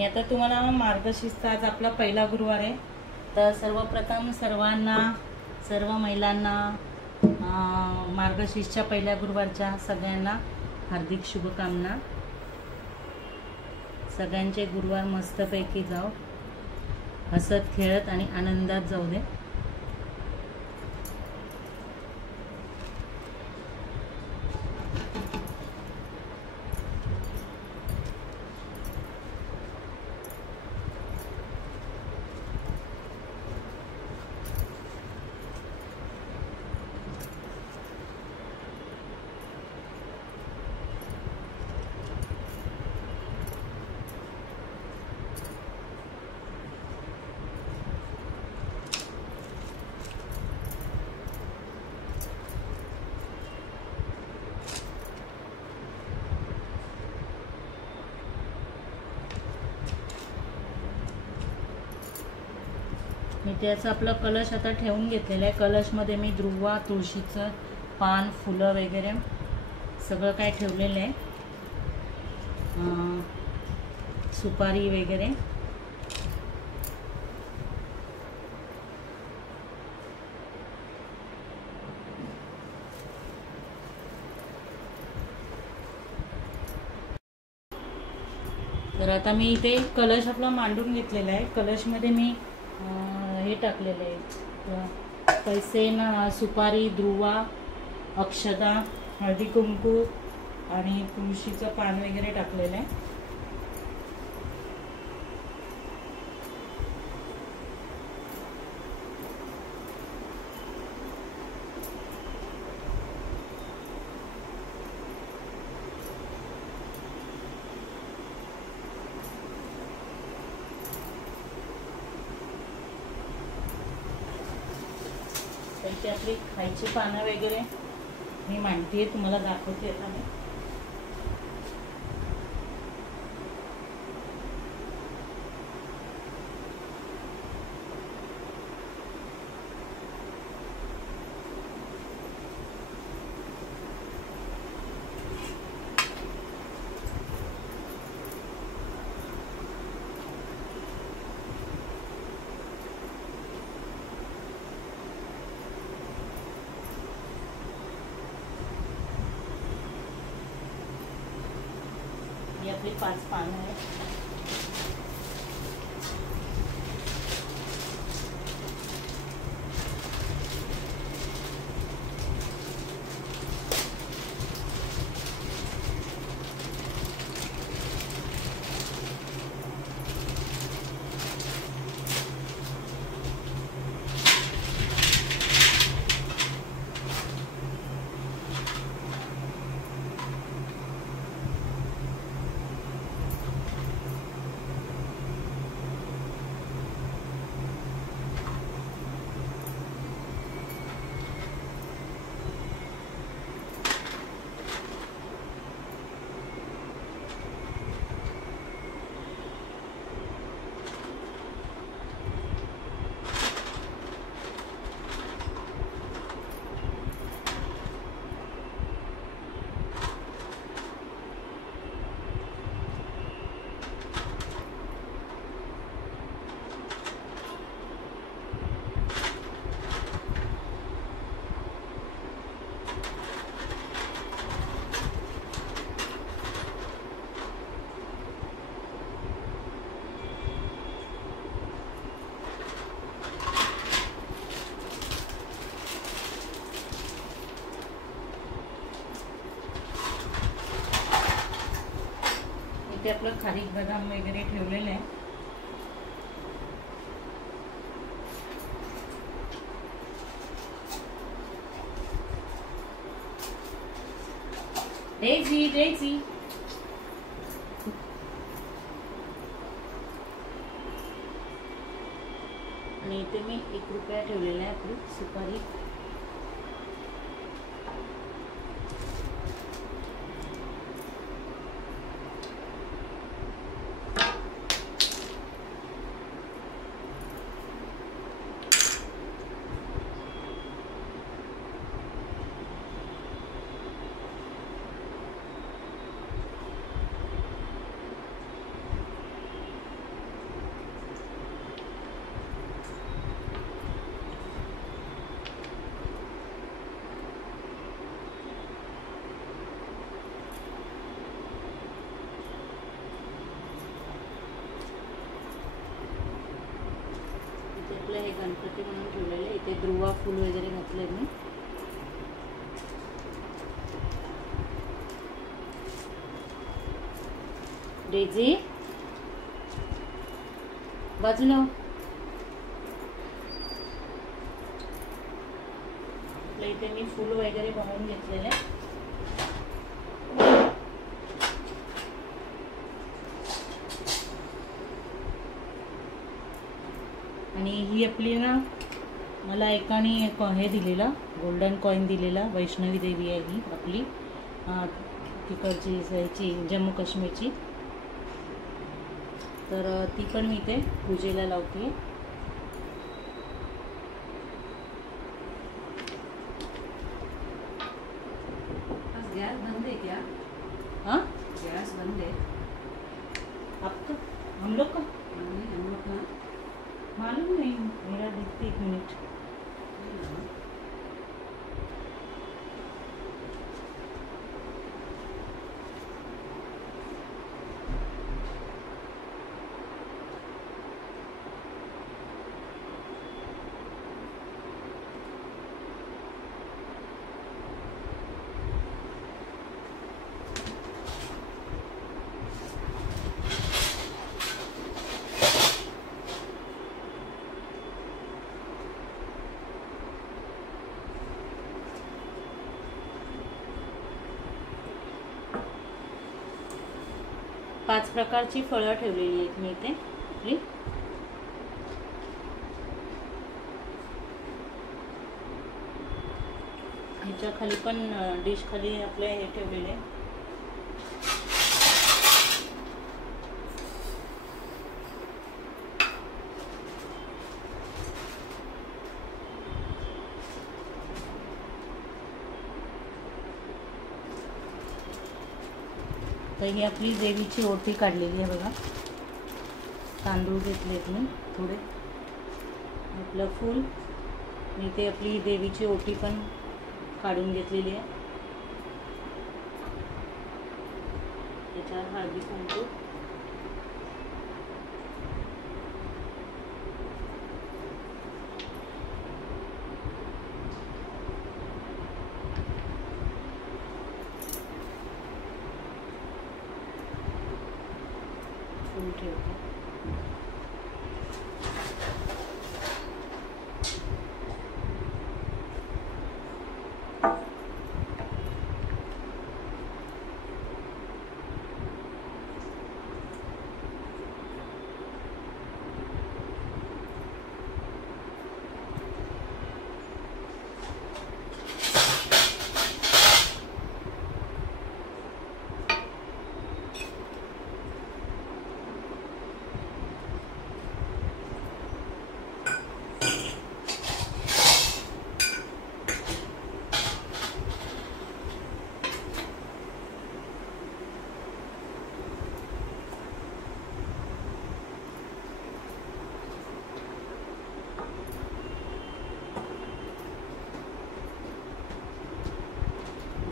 मी आता तुम्हाला मार्गशीर्ष आज आपला पहिला गुरुवार आहे, तर सर्वप्रथम सर्व महिलांना मार्गशीर्षच्या पहिल्या गुरुवारच्या सगळ्यांना हार्दिक शुभकामना। सगळ्यांचे गुरुवार मस्तपैकी जाओ, हसत खेळत आणि आनंदात जाऊ दे। मी त्याचा आपला कलश आता ठेवून घेतलेला आहे। कलशमध्ये मी दुर्वा, तुळशीचं पान, फुलं वगैरे सगळं काय ठेवलेलं आहे, सुपारी वगैरे। तर आता मी इथे कलश आपला मांडून घेतलेला आहे। कलशमध्ये मी हे टाकलेले आहे, पैसे ना, सुपारी, दुर्वा, अक्षता, हळदी कुंकू आणि तुळशीचं पान वगैरे टाकलेलं आहे। त्यांची आपली खायची पानं वगैरे मी मांडते, तुम्हाला दाखवते आता मी। ही आपली 5 पानं आहेत। इथे आपलं खारीक, बदाम वगैरे ठेवलेलं आहे। डेझी डेझी आणि इथे मी 1 रुपया ठेवलेला आहे आपली सुपारी। दुर्वा फूल वगैरे घातले मी. डेझी बाजूला. आपल्या इथे मी फूल वगैरे बनवून घेतलेले. आणि ही आपली ना मला एकाने हे दिलेला गोल्डन कॉइन दिलेला. वैष्णवी देवी आहे ही आपली तिकडची ह्याची जम्मू काश्मीरची. तर ती पण मी इथे पूजेला लावते. गैस बंद है क्या? हाँ गैस बंद है आपका? हम लोग का हम लोग का मालूम नहीं. मेरा देखते 1 मिनट. पाच प्रकारची फळं ठेवलेली आहेत मी इथे आपली. ह्याच्या खाली पण डिश खाली आपले हे ठेवलेले. तर ही आपली देवीची ओटी काढलेली आहे बघा. तांदूळ घेतलेत मी थोडे. आपलं फूल मी ते आपली देवीची ओटी पण काढून घेतलेली आहे. त्याच्यावर हळदी कुंकू. फूल ठेवते.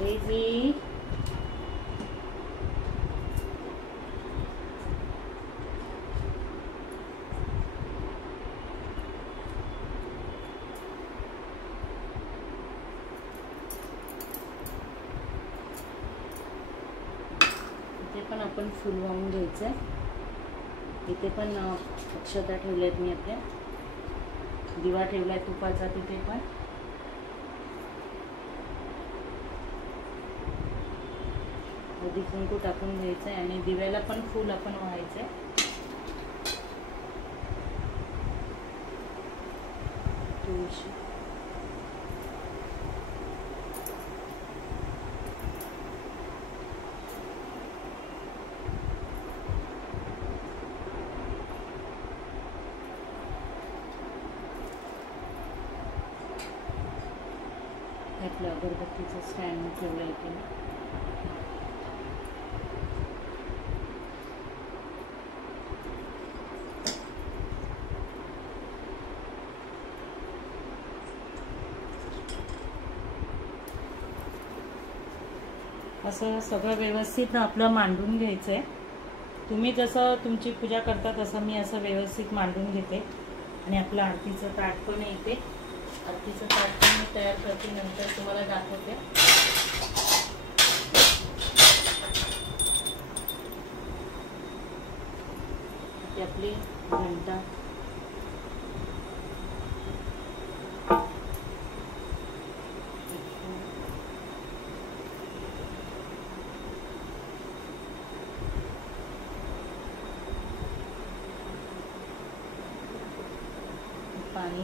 डेझी इथे पण आपण फुल वाहून घ्यायचं आहे. इथे पण अक्षता ठेवल्यात मी आपल्या. दिवा ठेवलाय तुपाचा तिथे पण. हळदी कुंकू टाकून घ्यायचं आहे आणि दिव्याला पण फूल आपण व्हायचं आहे. तुळशी आपलं अगरबत्तीचं स्टँड ठेवलं इथे. असं सगळं व्यवस्थित आपलं मांडून घ्यायचं आहे. तुम्ही जसं तुमची पूजा करता तसं मी असं व्यवस्थित मांडून घेते. आणि आपलं आरतीचं ताट पण इथे आरतीचं ताट पण मी तयार करते, नंतर तुम्हाला दाखवते. ती आपली घंटा पाणी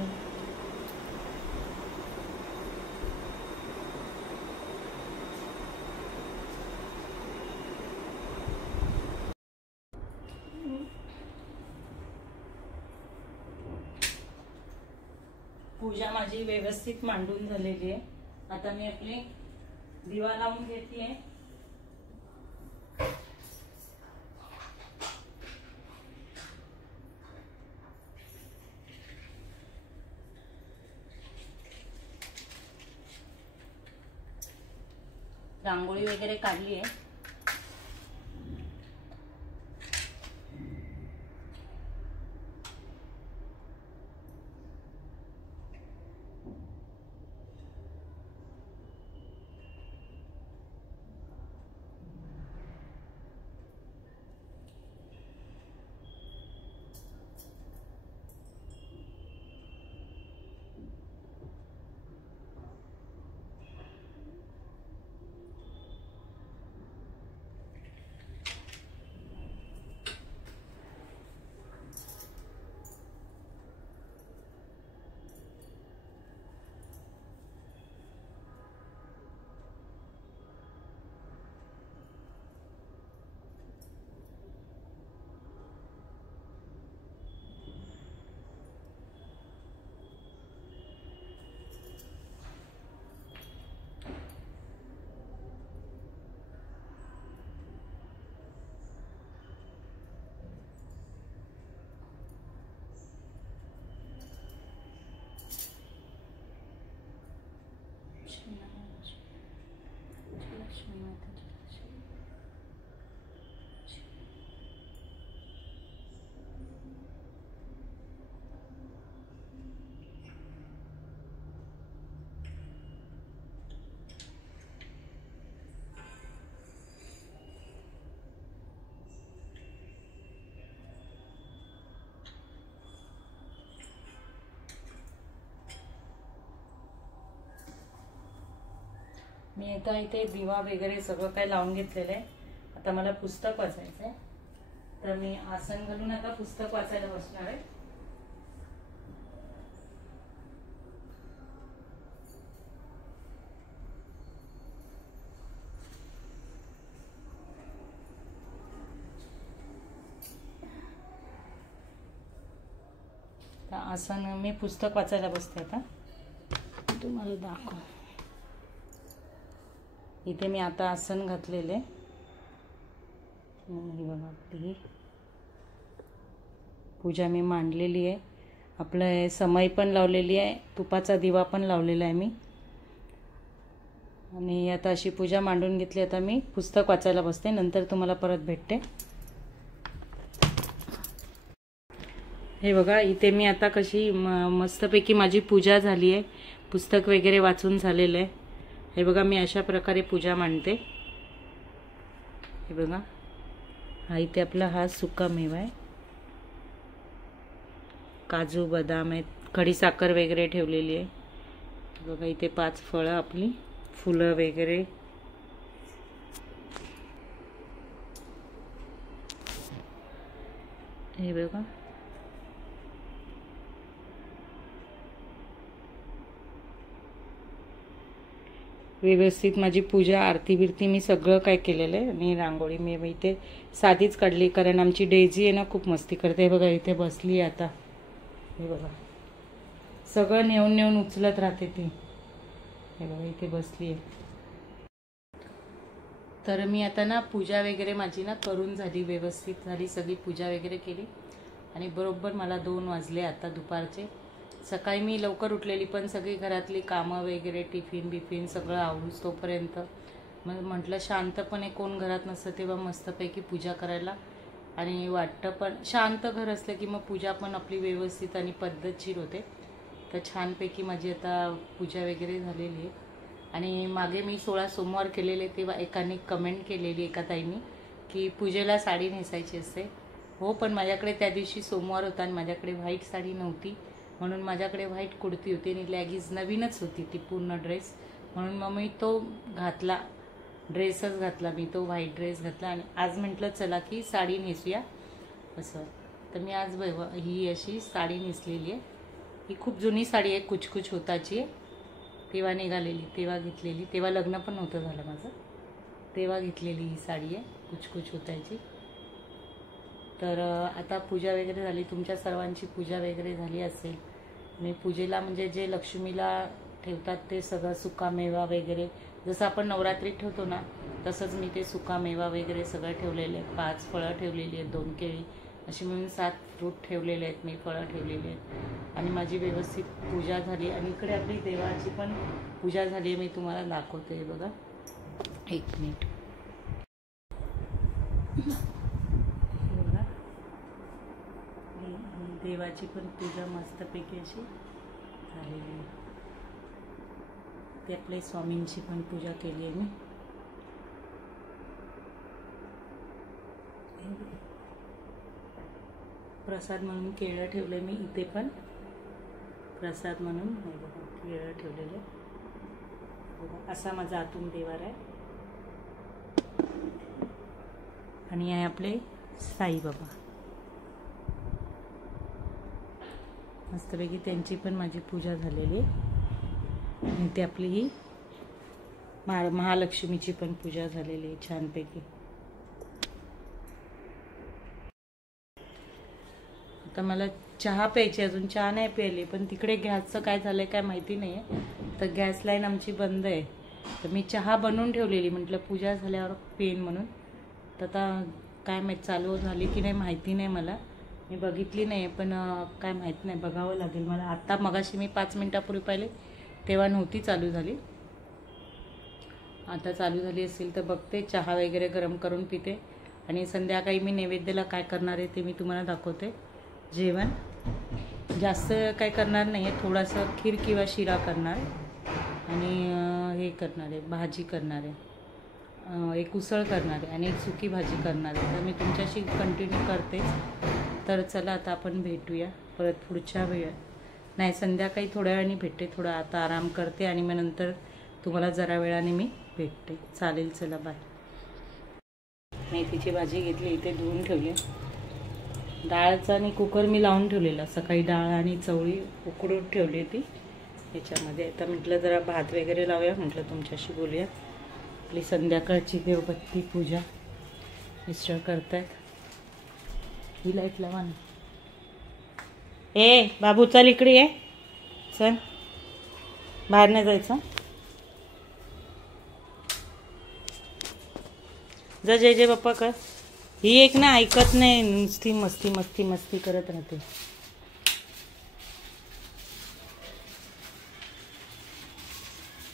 पूजा माझी व्यवस्थित मांडून झालेली आहे. आता मी आपले दिवा लावून घेतले. रांगोळी वगैरे काढली आहे. मी आता इथे दिवा वगैरे सगळं काही लावून घेतलेलं आहे. आता मला पुस्तक वाचायचं आहे, तर मी आसन घालून आता पुस्तक वाचायला बसणार आहे. आसन मी पुस्तक वाचायला बसते. आता तुम्हाला दाखव. इथे मी आता आसन घातलेले. ही बघा आपली पूजा मी मांडलेली आहे. आपलं समय पण लावलेली आहे, तुपाचा दिवा पण लावलेला आहे मी. आणि आता अशी पूजा मांडून घेतली. आता मी पुस्तक वाचायला बसते, नंतर तुम्हाला परत भेटते. हे बघा इथे मी आता कशी मस्तपैकी माझी पूजा झाली आहे. पुस्तक वगैरे वाचून झालेलं आहे. हे बघा मी अशा प्रकारे पूजा मांडते. हे बघा हा इथे आपला हा सुका मेवा आहे. काजू बदाम आहेत, खडीसाखर वगैरे ठेवलेली आहे. बघा इथे 5 फळं, आपली फुलं वगैरे. हे बघा व्यवस्थित माझी पूजा आरती बिरती मी सगळं काय केलेलं आहे. आणि रांगोळी मी इथे साधीच काढली, कारण आमची डेझी आहे ना खूप मस्ती करते. हे बघा इथे बसली आता. हे बघा सगळं नेऊन नेऊन उचलत राहते ती. हे बघा इथे बसली आहे. तर मी आता ना पूजा वगैरे माझी ना करून झाली, व्यवस्थित झाली, सगळी पूजा वगैरे केली. आणि बरोबर मला 2 वाजले आता दुपारचे. सकाळी मी लवकर उठलेली, पण सगळी घरातली कामं वगैरे टिफिन बिफिन सगळं आवरूच तोपर्यंत मग म्हटलं शांतपणे कोण घरात नसतं तेव्हा मस्तपैकी पूजा करायला. आणि वाटतं पण शांत घर असलं की मग पूजा पण आपली व्यवस्थित आणि पद्धतशीर होते. तर छानपैकी माझी आता पूजा वगैरे झालेली आहे. आणि मागे मी 16 सोमवार केलेले तेव्हा एकाने कमेंट केलेली एका ताईंनी की पूजेला साडी नेसायची असते. हो, पण माझ्याकडे त्या दिवशी सोमवार होता आणि माझ्याकडे व्हाईट साडी नव्हती, म्हणून माझ्याकडे व्हाईट कुर्ती होती आणि लॅगीज नवीनच होती ती पूर्ण ड्रेस, म्हणून मग मी तो घातला, ड्रेसच घातला मी, तो व्हाईट ड्रेस घातला. आणि आज म्हटलं चला की साडी नेसूया असं. तर मी आज ही अशी साडी नेसलेली आहे. ही खूप जुनी साडी आहे, कुछ होताची आहे. तेव्हा निघालेली, तेव्हा घेतलेली, तेव्हा लग्न पण नव्हतं झालं माझं, तेव्हा घेतलेली ही साडी आहे, कुछ होताची. तर आता पूजा वगैरे झाली, तुमच्या सर्वांची पूजा वगैरे झाली असेल. आणि पूजेला म्हणजे जे लक्ष्मीला ठेवतात ते सगळं सुकामेवा वगैरे, जसं आपण नवरात्रीत ठेवतो ना तसंच मी ते सुकामेवा वगैरे सगळं ठेवलेलं आहे. 5 फळं ठेवलेली आहेत, 2 केळी अशी मिळून 7 फ्रूट ठेवलेले आहेत, मी फळं ठेवलेली आहेत. आणि माझी व्यवस्थित पूजा झाली. आणि इकडे आपली देवाची पण पूजा झाली आहे, मी तुम्हाला दाखवते बघा, 1 मिनिट. देवाची पण पूजा मस्तपैकी अशी झालेली आहे. ते आपल्या स्वामींची पण पूजा केली आहे मी. प्रसाद म्हणून केळं ठेवले मी इथे, पण प्रसाद म्हणून केळं ठेवलेले. असा माझा आतून देवार आहे. आणि आहे आपले साईबाबा, मस्तपैकी त्यांची पण माझी पूजा झालेली आहे. आणि ते आपली ही महालक्ष्मीची पण पूजा झालेली आहे छानपैकी. आता मला चहा प्यायची, अजून चहा नाही प्यायली, पण तिकडे गॅसचं काय झालंय काय माहिती नाही आहे. तर गॅस लाईन आमची बंद आहे. तर मी चहा बनवून ठेवलेली, म्हटलं पूजा झाल्यावर पेन म्हणून. तर आता काय माहीत चालू झाली की नाही माहिती नाही मला, मी बघितली नाही, पण काय माहीत नाही, बघावं लागेल मला. आत्ता मगाशी मी 5 मिनिटापूर्वी पाहिले तेव्हा नव्हती चालू झाली, आता चालू झाली असेल तर बघते. चहा वगैरे गरम करून पिते. आणि संध्याकाळी मी नैवेद्याला काय करणार आहे ते मी तुम्हाला दाखवते. जेवण जास्त काय करणार नाही आहे, थोडासा खीर किंवा शिरा करणार आणि हे करणार आहे, भाजी करणार आहे, एक उसळ करणार आहे आणि एक सुकी भाजी करणार आहे. तर मी तुमच्याशी कंटिन्यू करतेच. तर चला आता आपण भेटूया परत पुढच्या वेळ, नाही संध्याकाळी थोड्या वेळाने भेटते, थोडा आता आराम करते आणि मग नंतर तुम्हाला जरा वेळाने मी भेटते. चालेल, चला बाय. मेथीची भाजी घेतली, इथे धुवून ठेवली. डाळचा आणि कुकर मी लावून ठेवलेला, सकाळी डाळ आणि चवळी उकडून ठेवली होती याच्यामध्ये. आता म्हटलं जरा भात वगैरे लावूया, म्हटलं तुमच्याशी बोलूया. आपली संध्याकाळची देवबत्ती पूजा मिस्टर करतायत. ही लाईट लावा ना. ए बाबू चल इकडे ये, चल बाहेर नाही जायचं. जा जय जय बाप्पा कर. ही एक ना ऐकत नाही, नुसती मस्ती मस्ती मस्ती करत राहते.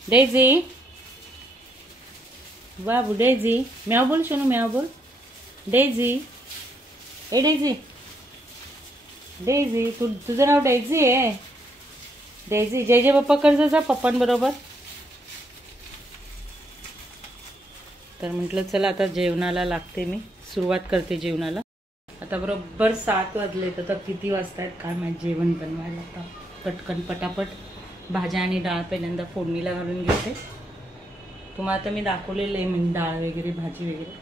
डेझी बाबू, डेझी म्याव बोल, शोनू म्याव बोल. डेझी, ए डेझी, डेझी तुझं नाव डेझी आहे. डेझी जय जय बाप्पा कर जा पप्पांबरोबर. तर म्हटलं चला आता जेवणाला लागते, मी सुरुवात करते जेवणाला. आता बरोबर 7 वाजलेत. आता किती वाजता आहेत काय माहिती जेवण बनवायला. आता पटकन पटापट भाज्या आणि डाळ पहिल्यांदा फोडणीला घालून घेते. तुम्हाला आता मी दाखवलेलं आहे म्हणजे डाळ वगैरे भाजी वगैरे,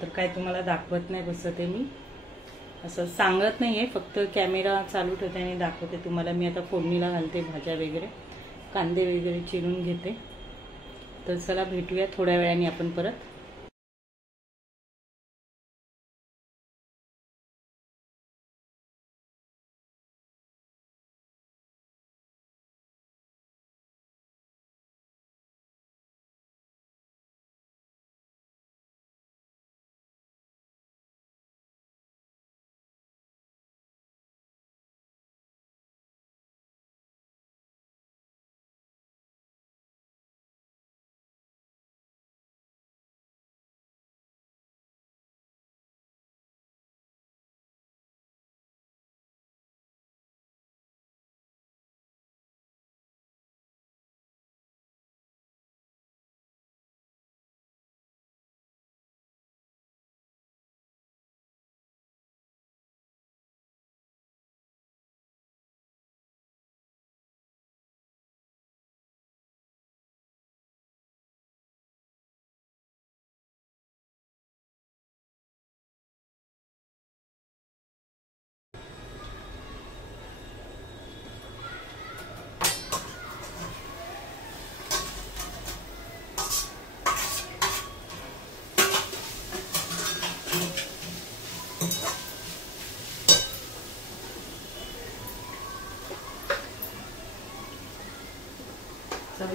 तर काय तुम्हाला दाखवत नाही बसते, मी असं सांगत नाही आहे, फक्त कॅमेरा चालू ठेवते आणि दाखवते तुम्हाला. मी आता फोडणीला घालते भाज्या वगैरे, कांदे वगैरे चिरून घेते. तर चला भेटूया थोड्या वेळाने आपण परत.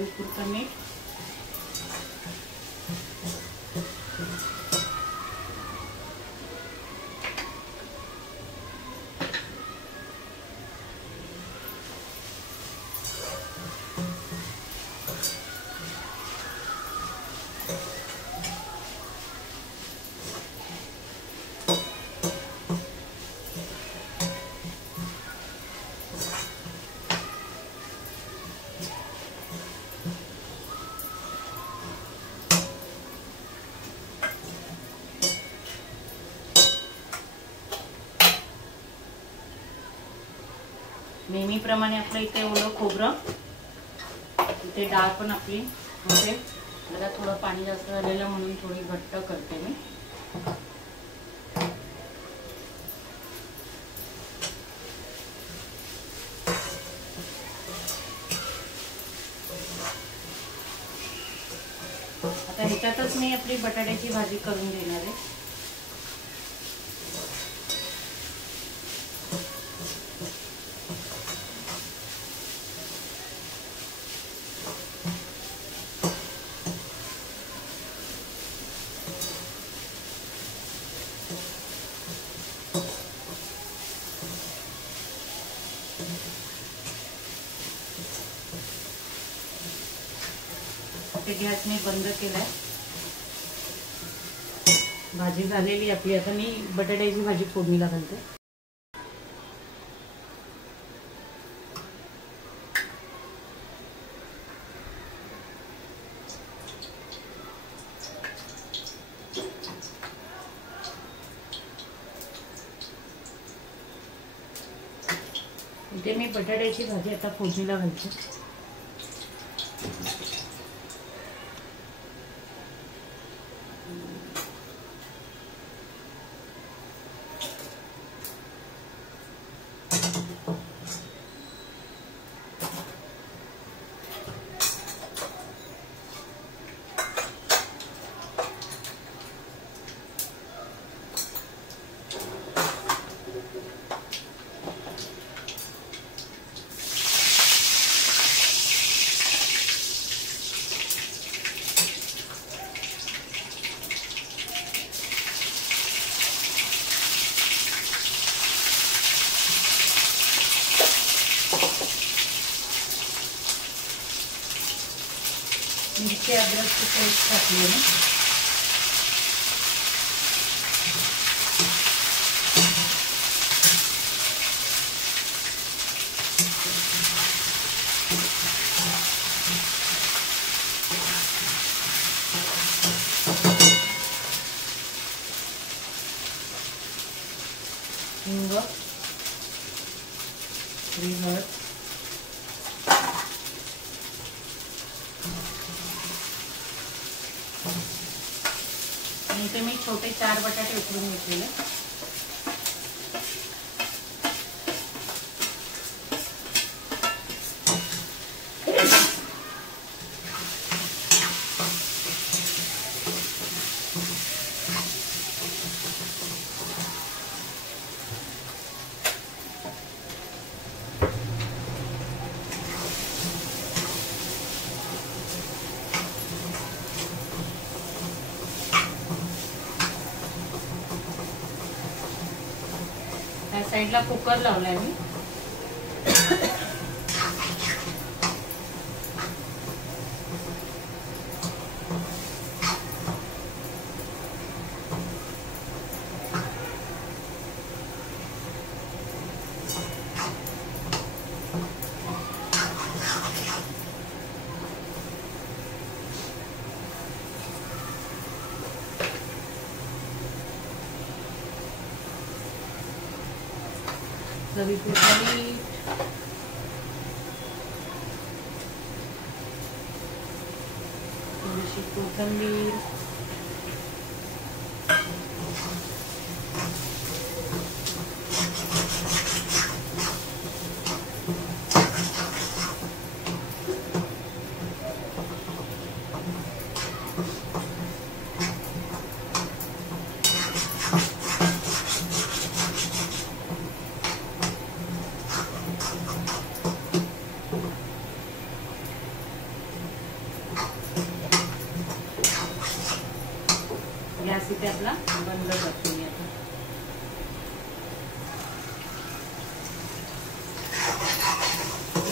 चवीपुरतं मीठ, नेहमीप्रमाणे आपलं इथे ओलं खोबरं, इथे डाळ पण आपली होते. जरा थोडं पाणी जास्त झालेलं म्हणून थोडी घट्ट करते मी. आता ह्याच्यातच मी आपली बटाट्याची भाजी करून देणार आहे. गॅस मी बंद केलाय. भाजी झालेली आपली. आता मी बटाट्याची भाजी फोडणीला घालते. इथे मी बटाट्याची भाजी आता फोडणीला घालते. मिरची अद्रकची पेस्ट टाकली आहे. हिंग, हळद, इथे मी छोटे 4 बटाटे उकडून घेतलेले. साइडला कुकर लावलाय मी. चवीपुरतं मीठ, थोडीशी कोथिंबीर,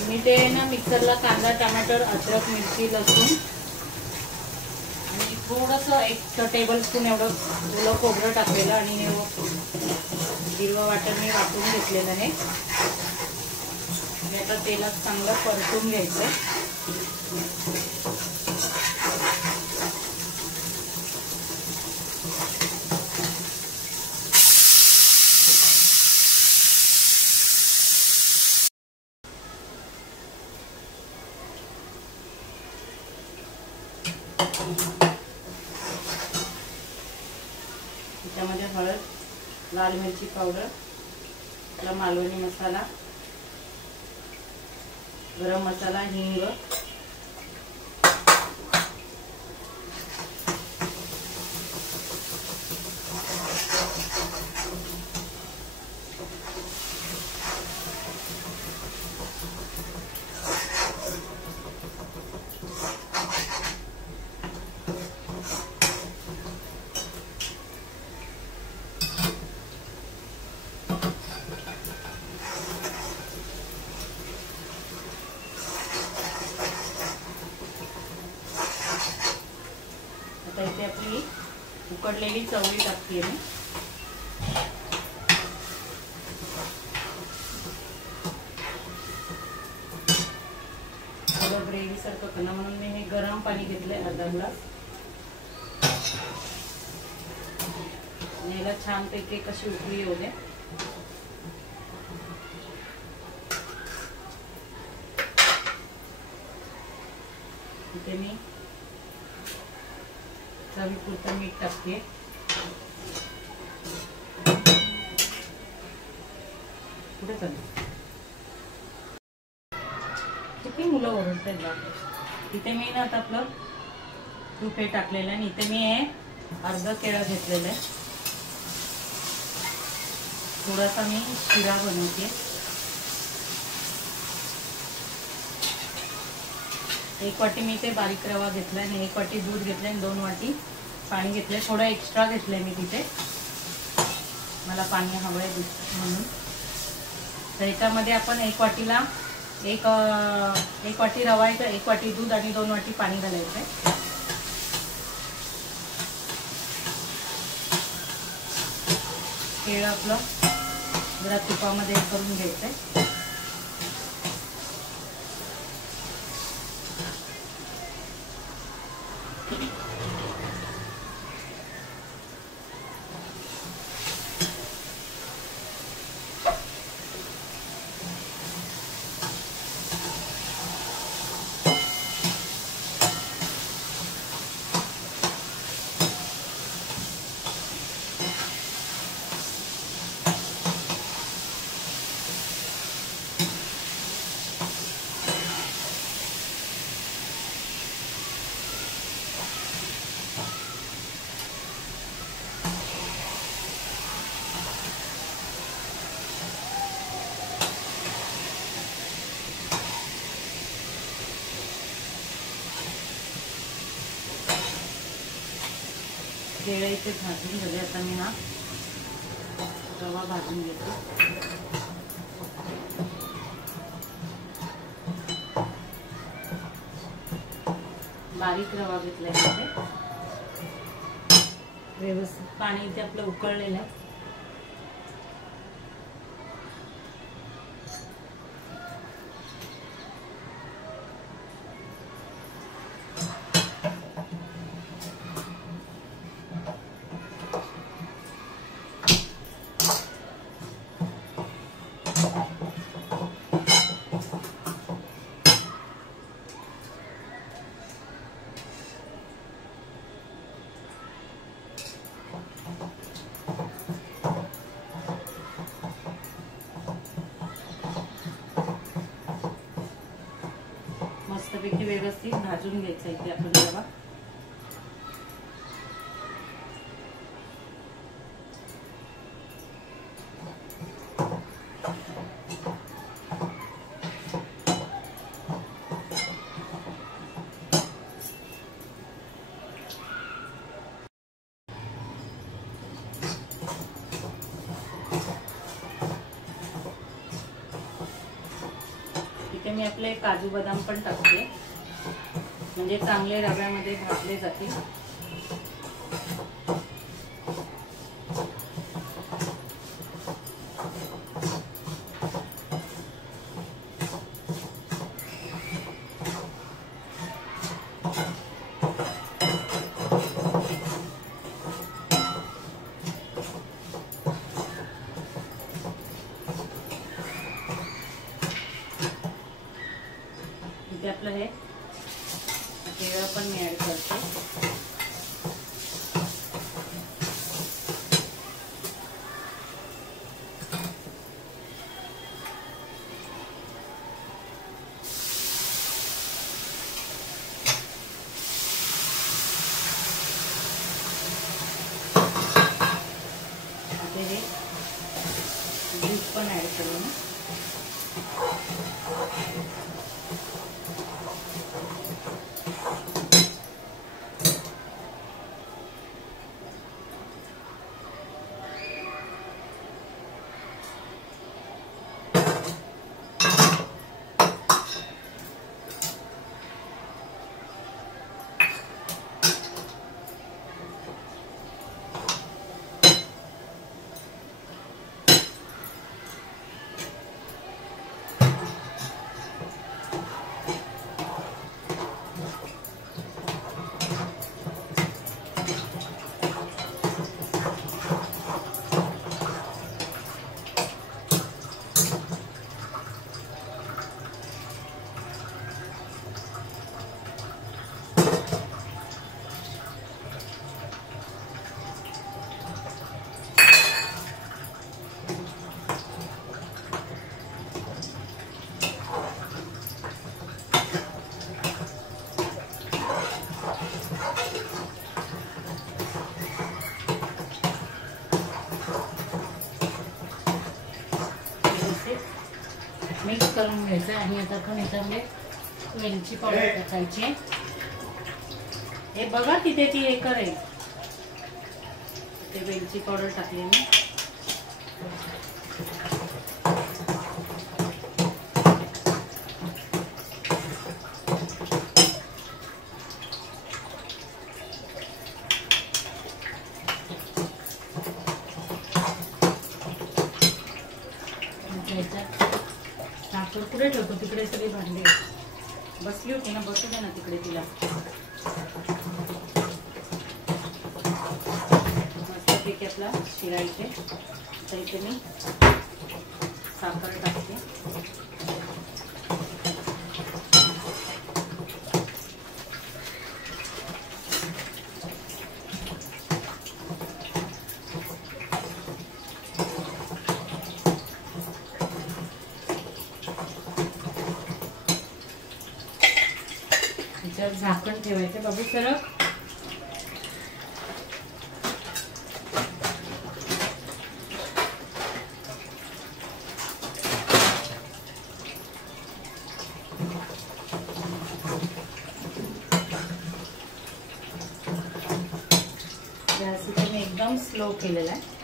मी ते ना मिक्सरला कांदा टमाटर अद्रक मिरची लसूण आणि थोडंसं 1 टेबलस्पून एवढं ओलं खोबरं टाकलेलं आणि हिरवं वाटण मी वाटून घेतलेलं आहे. आणि आता तेलात चांगलं परतून घ्यायचं. त्यामध्ये हळद, लाल मिरची पावडर, आपला मालवणी मसाला, गरम मसाला, हिंग, आता इथे आपली उकडलेली चवळी टाकते मी. थोडं ग्रेव्ही सारखं करणं म्हणून मी हे गरम पाणी घेतलंय अर्धा ग्लास. याला छानपैकी कशी उकळी येऊ दे. इथे मी चवीपुरतं मीठ टाकते. कुठे चालू किती मुलं ओरडतात बापरे. इथे मी ना आता आपलं तूप हे टाकलेलं आहे. इथे मी हे अर्ध केळं घेतलेलं आहे. थोडासा मी शिरा बनवते. 1 वाटी मी ते बारीक रवा घेतलाय आणि 1 वाटी दूध घेतलंय आणि 2 वाटी पाणी घेतलंय. थोडं एक्स्ट्रा घेतलंय मी तिथे, मला पाणी हवंय म्हणून. तर याच्यामध्ये आपण 1 वाटीला एक वाटी रवा आहे तर 1 वाटी दूध आणि 2 वाटी पाणी घालायचंय. केळं आपलं जरा तुपामध्ये करून घ्यायचंय. केळं इथे भाजून झाले. आता मी हा रवा भाजून घेतो. बारीक रवा घेतलाय इथे. व्यवस्थित पाणी इथे आपलं उकळलेलं आहे. मस्तपैकी व्यवस्थित भाजून घ्यायचं इथे आपण रवा. इथे मी आपले काजू बदाम पण टाकते, म्हणजे चांगले रव्यामध्ये भाजले जातील. इथे आपलं हे केळं पण मी ऍड करते. आता हे दूध पण ऍड करू ना. मिक्स करून घ्यायचं आणि आता आपण याच्यामध्ये वेलची पावडर टाकायची. हे बघा तिथे ती एकर आहे, ते वेलची पावडर टाकली मी. कुठे ठेवतो तिकडे सगळी भांडी बसली होती ना, बसू दे ना तिकडे तिला. मस्तपैकी आपला शिरा इथे. तर इथे मी साखर टाकते. झाकण ठेवायचं. बाबू सरक. गॅस इथे मी एकदम स्लो केलेला आहे.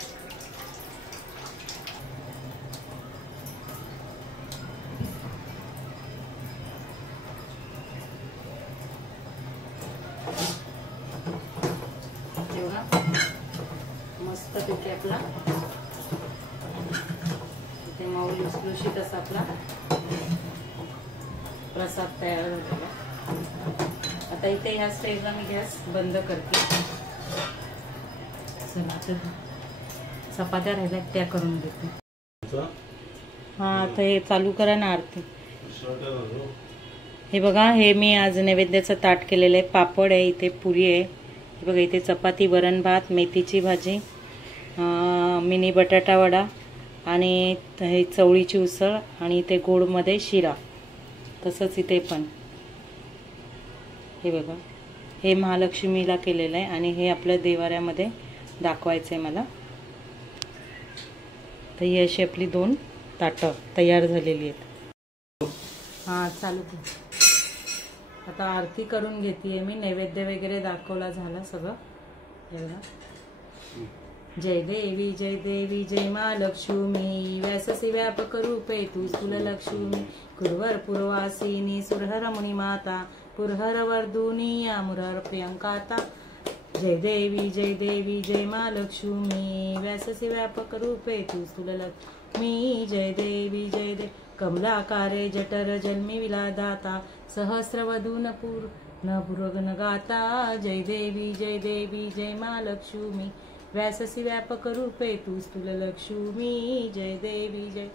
मस्तपैकी आपला इथे मऊ लुसलुशीत असा आपला प्रसाद तयार झालेला. आता इथे ह्या स्टेजला मी गॅस बंद करते. चपात्या राहिल्या त्या करून देते. हा आता हे चालू करा ना आरती. हे बघा, हे मी आज नैवेद्याचं ताट केलेलं आहे. पापड आहे, इथे पुरी आहे. हे बघा, इथे चपाती, वरण भात, मेथीची भाजी, मिनी बटाटा वडा आणि हे चवळीची उसळ आणि इथे गोडमध्ये शिरा. तसंच इथे पण हे बघा, हे महालक्ष्मीला केलेलं आहे आणि हे आपल्या देवाऱ्यामध्ये दाखवायचं आहे मला. तर ही अशी आपली 2 ताटं तयार झालेली आहेत. हां चालू कर. आता आरती करून घेते मी. नैवेद्य वगैरे दाखवला झाला सगळं. हे बघा जय देवी जय मा लक्ष्मी व्याससी व्यापक रूपे तू स्थूल लक्ष्मी कुरवर पुरवासिनी सुरहर मुनी माता पुरहर वर्धुनिया मुरहर प्रियंकाता जय देवी जय मा लक्ष्मी व्याससी व्यापक रूपे तू स्थूल लक्ष्मी जय देवी कमलाकारे जठर जन्मी विलादाता सहस्रवधून न पुरगन गाता जय देवी जय मा लक्ष्मी व्याससी व्यापक रूपे तू स्थूल लक्ष्मी जय देवी जय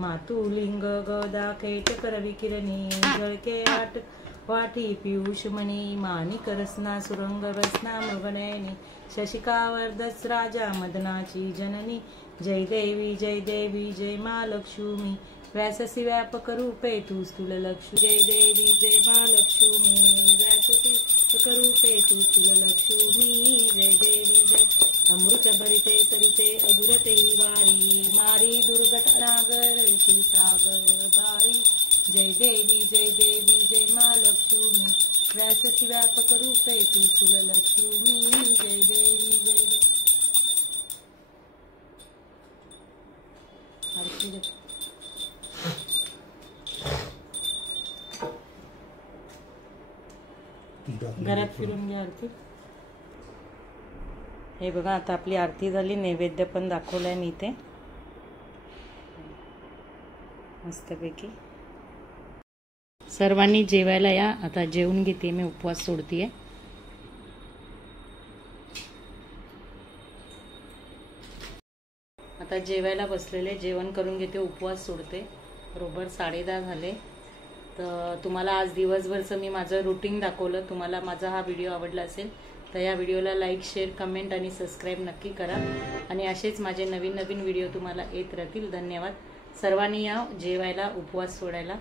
मातुलिंग गदा केटकर विकिरणी जळके आट वाटी पियुष मणी माणिक रसना सुरंग रसना मृगनयनी शशिकावर्धस राजा मदनाची जननी जय देवी जय मा लक्ष्मी व्याससी व्यापक रूपे तू स्थूल लक्ष्मी जय देवी जय मा लक्ष्मी व्याससी व्यापक रूपे तू स्थूल लक्ष्मी जय देवी जय अमृत भरिते सरिते अधुरते ही वारी मारी दुर्गट नागर सागर बाई जय देवी जय मा लक्ष्मी व्याससी व्यापक रूपे तू स्थूल लक्ष्मी जय देवी जय घरात फिरून घ्या आरती. हे बघा आता आपली आरती झाली. नैवेद्य पण दाखवलाय मी इथे मस्तपैकी. सर्वांनी जेवायला या. आता जेवून घेते मी. उपवास सोडतीये. आता जेवायला बसलेले. जेवण करून घेते. उपवास सोडते. बरोबर 10:30 झाले. तर तुम्हाला आज दिवसभरचं मी माझं रुटीन दाखवलं. तुम्हाला माझा हा व्हिडिओ आवडला असेल तर या व्हिडिओला लाईक शेअर कमेंट आणि सबस्क्राईब नक्की करा. आणि असेच माझे नवीन व्हिडिओ तुम्हाला येत राहतील. धन्यवाद. सर्वांनी या जेवायला उपवास सोडायला.